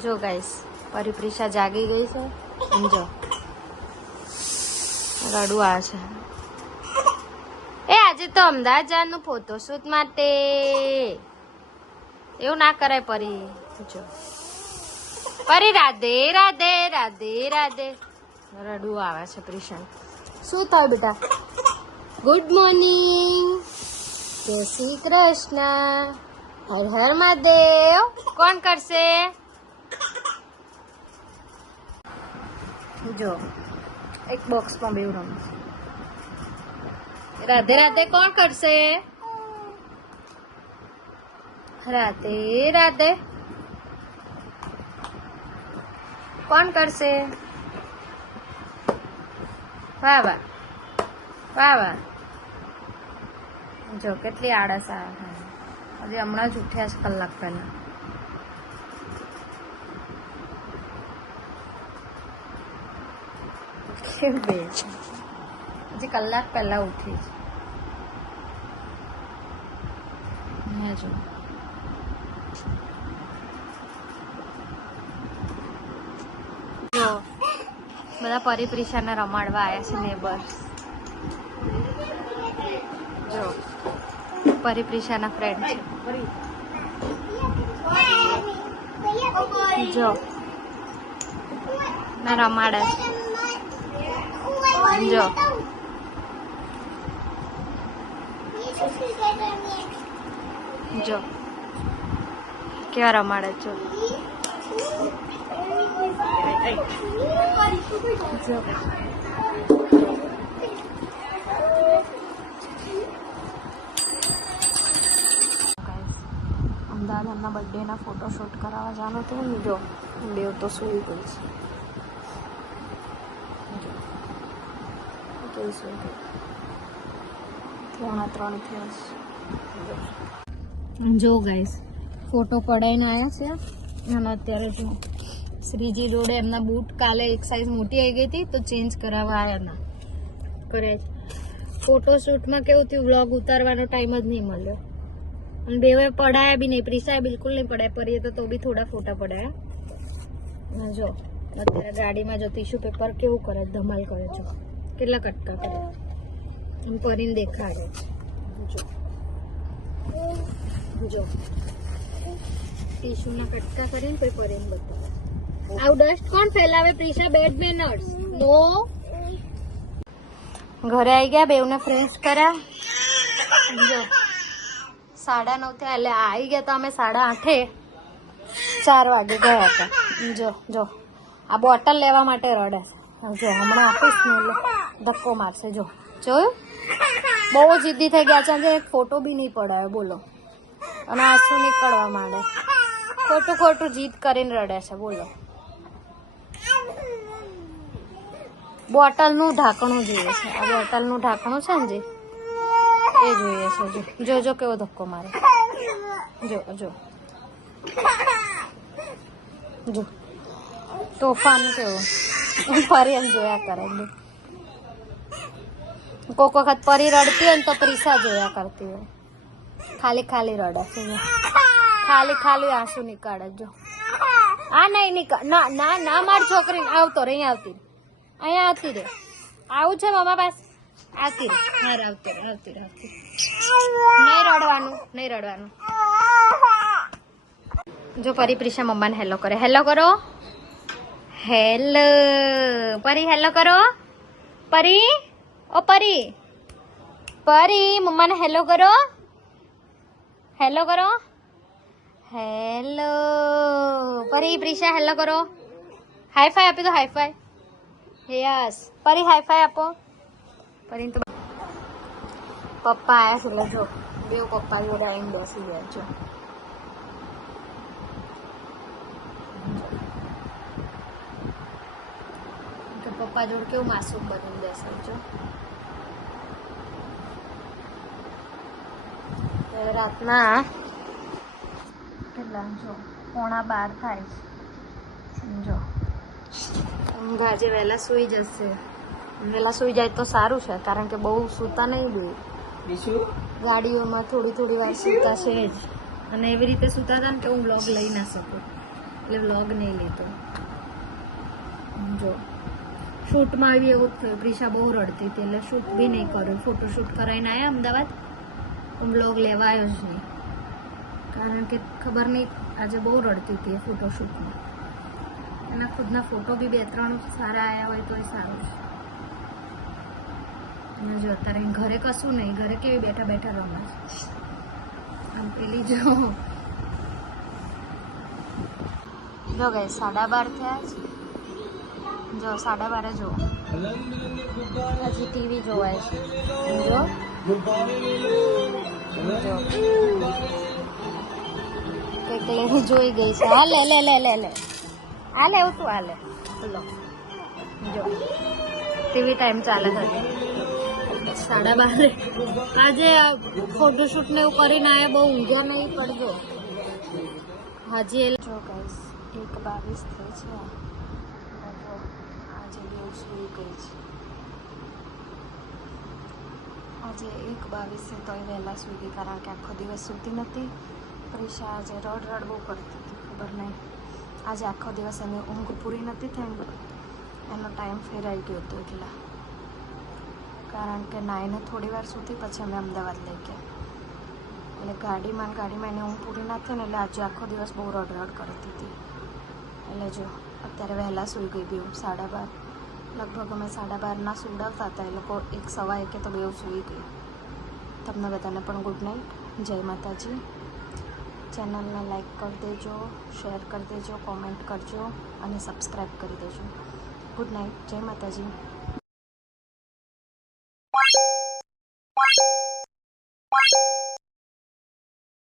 જો ગાઈસ પરિપ્રિશા જાગી ગઈ છે. સમજો રડું આવે છે. એ આજે તો અમદાવાદ જવાનું ફોટોશૂટ માટે. એવું ના કરાય પરી. જો પરી રાધે રાધે રાધે રાધે. રડું આવે છે પ્રિશન. શું થયું બેટા? ગુડ મોર્નિંગ, જય શ્રી કૃષ્ણ, હર હર મહાદેવ. કોણ કરશે? જો એક બોક્સમાં બેવ રમશે. રાધે રાધે કોણ કરશે? રાધે રાધે કોણ કરશે? વાહ વાહ વાહ વાહ. જો કેટલી આળસ આવે. હજી હમણાં જ ઉઠ્યા છે કલાક પહેલા. કેવું બે હજી કલાક પહેલા ઉઠી છે. જો બધા પરિપ્રિશાને રમાડવા આવ્યા છે નેબર. જો પરિપ્રિશાના ફ્રેન્ડ છે. જો ના રમાડે છે. જો જો કેવા રમાડે છો. જો અમદાવાદ એમના બર્થડેના ફોટોશૂટ કરાવવા જવાનું હતું ને. જો બેવ તો સૂઈ ગઈ છે. કેવી સૂઈ ગઈ. 3:30 થયા છે. જો ગાઈસ ફોટો પડાઈને આવ્યા છે. અને અત્યારે જો શ્રીજી જોડે એમના બૂટ કાલે એક સાઈઝ મોટી આવી ગઈ હતી તો ચેન્જ કરાવવા આવ્યા ના કરે. ફોટોશૂટમાં કેવું થયું, વ્લોગ ઉતારવાનો ટાઈમ જ નહીં મળ્યો. અને બેવે પડાયા બી નહીં. પ્રિસાએ બિલકુલ નહીં પડાય. પરીએ તો બી થોડા ફોટા પડાયા. જો અત્યારે ગાડીમાં જો ટીશ્યુ પેપર કેવું કરે, ધમાલ કરે. જો કેટલા કટકા કરે. એમ પરીને દેખાડે. જો ટીશ્યુના કટકા કરીને પછી પરીને બતાવે. આવું ડસ્ટ કોણ ફેલાવે? પ્રિશા બેડ મેનર્સ નો. ઘરે આવી ગયા, બેવને ફ્રેશ કર્યા. જો 9:30 થયા એટલે આવી ગયા. તો અમે 8:30 4 વાગે ગયા હતા. જો જો આ બોટલ લેવા માટે રડે છે. જો હમણાં આપીશ ને એટલે ધક્કો મારશે. જો જોયું, બહુ જીદ્દી થઈ ગયા છે. એક ફોટો બી નહીં પડાયો બોલો. અને આંસુ નીકળવા માંડે. ખોટું ખોટું જીદ કરીને રડે છે બોલો. બોટલનું ઢાંકણું જોઈએ છે. આ બોટલનું ઢાંકણું છે ને જે એ જોઈએ છે. જો જો કેવો ધક્કો મારે. જો જો જો તોફાન કેવું પરી એમ જોયા કરે. કોક વખત પરી રડતી હોય ને તો પ્રિસા જોયા કરતી હોય. ખાલી ખાલી રડે છે. ખાલી ખાલી આંસુ નીકાળે. જો આ નહીં નીકળ. ના ના ના મારી છોકરી આવતો રે. અહીંયા આવતી અહીંયા આવતી રે. આવું છે મમ્મા પાસે. આવતી રે. હા આવતી રે આવતી રે આવતી. નહીં રડવાનું નહીં રડવાનું. જો પરી પ્રિશા મમ્માને હેલો કરે. હેલો કરો. હેલો પરી. હેલો કરો પરી. ઓ પરી પરી મમ્માને હેલો કરો. હેલો કરો. હેલો પરી પ્રિશા હેલો કરો. હાઈ ફાઈ આપી દો. Hi fi. યસ પરી હાઈ ફાઈ આપો. પરી તો પપ્પા આવ્યા છે એટલે જો બે પપ્પા જોડે આવીને બેસી ગયા. જો પપ્પા જોડે કેવું માસૂમ બનીને બેસે. જો રાતના કેટલા જો 11:15 થાય છે. જો ઊંઘ આજે વહેલા સૂઈ જશે. વહેલા સૂઈ જાય તો સારું છે, કારણ કે બહુ સૂતા નહીં દે. ગાડીઓમાં થોડી થોડી વાર સૂતા છે જ. અને એવી રીતે સૂતા હતા ને કે હું વ્લોગ લઈ ના શકું. એટલે વ્લોગ નહીં લેતો. જો શૂટમાં બી એવું જ થયું, પ્રિશા બહુ રડતી હતી એટલે શૂટ બી નહીં કર્યું. ફોટોશૂટ કરાવીને આવ્યા અમદાવાદ, હું વ્લોગ લેવા આવ્યો જ નહીં, કારણ કે ખબર નહીં આજે બહુ રડતી હતી એ ફોટોશૂટમાં. એના ખુદના ફોટો બી 2-3 સારા આવ્યા હોય તો એ સારું છે. અને જો અત્યારે ઘરે કશું નહીં, ઘરે કેવી બેઠા બેઠા રમે છે. આમ પેલી જો ગઈ 12:30 થયા છે. જો 12:30 જો હજી ટીવી જોવાય છે. જો કંઈક લઈને જોઈ ગઈ છે. હા લે લે લે લે લે આ લે તું આ લે. લો જો ટીવી ટાઈમ ચાલે છે. 12:30 આજે ફોટોશૂટ ને એવું કરીને આયા, બહુ ઊંઘ્યા નહીં પડજો હજી. જો ગાઈસ 1:22 થઈ છે. આજે બહુ સુઈ ગઈ છે. આજે 1:22 છે તોય વહેલા સુઈ ગઈ, કારણ કે આખો દિવસ સૂતી નથી. પ્રિશા આજે રડ બહુ કરતી હતી, ખબર નહીં આજે આખો દિવસ એની ઊંઘ પૂરી નથી થઈ, એનો ટાઈમ ફેરાઈ ગયો હતો એટલા, કારણ કે નાઈને થોડી વાર સૂતી પછી અમે અમદાવાદ લઈ ગયા, એટલે ગાડીમાં એની ઊંઘ પૂરી ના થઈ ને એટલે આજે આખો દિવસ બહુ રડ કરતી હતી. એટલે જો અત્યારે વહેલા સૂઈ ગઈ બી. 12:30 લગભગ અમે 12:30 સુવડાવતા હતા, એ લોકો 1-1:15 તો બેવ સૂઈ ગઈ. તમને બધાને પણ ગુડ નાઇટ, જય માતાજી. ચેનલને લાઈક કરી દેજો, શેર કરી દેજો, કોમેન્ટ કરજો અને સબસ્ક્રાઈબ કરી દેજો. ગુડ નાઇટ, જય માતાજી.